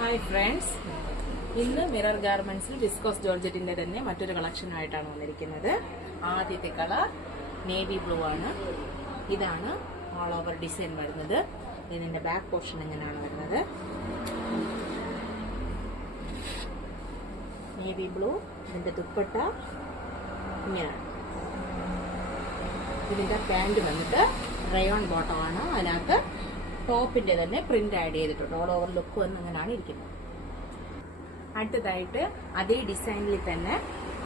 Hi friends, ഇന്ന് mirror ഗാർമെന്റ്സിൽ viscous ജോർജറ്റിന്റെ തന്നെ മറ്റൊരു കളക്ഷനായിട്ടാണ് വന്നിരിക്കുന്നത്. ആദ്യത്തെ കളർ നേവി ബ്ലൂ ആണ്. ഇതാണ് ഓൾ ഓവർ ഡിസൈൻ വരുന്നത്. ഇതിന്റെ ബാക്ക് പോർഷൻ ഇങ്ങനെയാണ് വരുന്നത്. Navy blue. ഇതിന്റെ ദുപ്പട്ട ഇങ്ങനെയാണ്. ഇതിന്റെ പാന്റ് വന്നിട്ട് റയോൺ ബോട്ടം ആണ്. അതിനകത്ത് ടോപ്പിന്റെ തന്നെ പ്രിന്റ് ആഡ് ചെയ്തിട്ടുണ്ട്. ഓൾ ഓവർ ലുക്ക് വന്ന് അങ്ങനെയാണ് ഇരിക്കുന്നത്. അടുത്തതായിട്ട് അതേ ഡിസൈനിൽ തന്നെ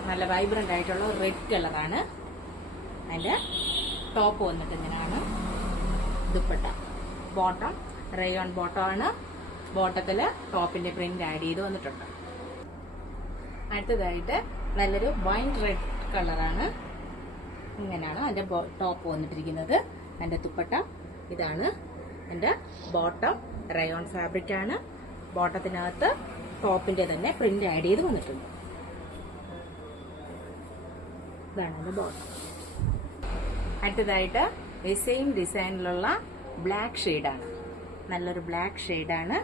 നല്ല വൈബ്രന്റ് ആയിട്ടുള്ള റെഡ് കളറാണ്. അതിന്റെ ടോപ്പ് വന്നിട്ട് ഇങ്ങനെയാണ്. ദുപ്പട്ട ബോട്ടം റയോൺ ബോട്ടം ആണ്. ബോട്ടത്തില് ടോപ്പിന്റെ പ്രിന്റ് ആഡ് ചെയ്ത് വന്നിട്ടുണ്ട്. അടുത്തതായിട്ട് നല്ലൊരു വൈൻ റെഡ് കളറാണ്. ഇങ്ങനെയാണ് അതിന്റെ ടോപ്പ് വന്നിട്ടിരിക്കുന്നത്. അതിന്റെ ദുപ്പട്ട ഇതാണ്. എന്റെ ബോട്ടം റയോൺ ഫാബ്രിക് ആണ്. ബോട്ടത്തിനകത്ത് ടോപ്പിന്റെ തന്നെ പ്രിന്റ് ആഡ് ചെയ്ത് വന്നിട്ടുണ്ട്. ഇതാണ് എന്റെ ബോട്ടം. അടുത്തതായിട്ട് സെയിം ഡിസൈനിലുള്ള ബ്ലാക്ക് ഷെയ്ഡാണ്. നല്ലൊരു ബ്ലാക്ക് ഷെയ്ഡാണ്.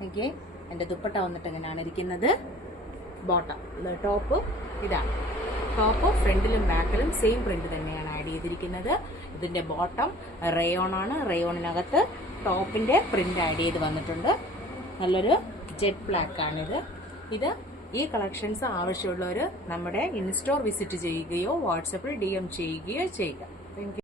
എനിക്ക് എന്റെ ദുപ്പട്ട വന്നിട്ട് എങ്ങനെയാണ് ഇരിക്കുന്നത്. ബോട്ടം ടോപ്പ് ഇതാണ്. ടോപ്പ് ഫ്രണ്ടിലും ബാക്കിലും സെയിം പ്രിന്റ് തന്നെയാണ് ആഡ് ചെയ്തിരിക്കുന്നത്. ഇതിന്റെ ബോട്ടം റയോൺ ആണ്. റയോണിനകത്ത് ടോപ്പിന്റെ പ്രിന്റ് ആഡ് ചെയ്ത് വന്നിട്ടുണ്ട്. നല്ലൊരു ജെറ്റ് ബ്ലാക്ക് ആണിത്. ഈ കളക്ഷൻസ് ആവശ്യമുള്ളവർ നമ്മുടെ ഇൻസ്റ്റോർ വിസിറ്റ് ചെയ്യുകയോ വാട്സപ്പിൽ DM ചെയ്യുകയോ ചെയ്യുക. Thank you.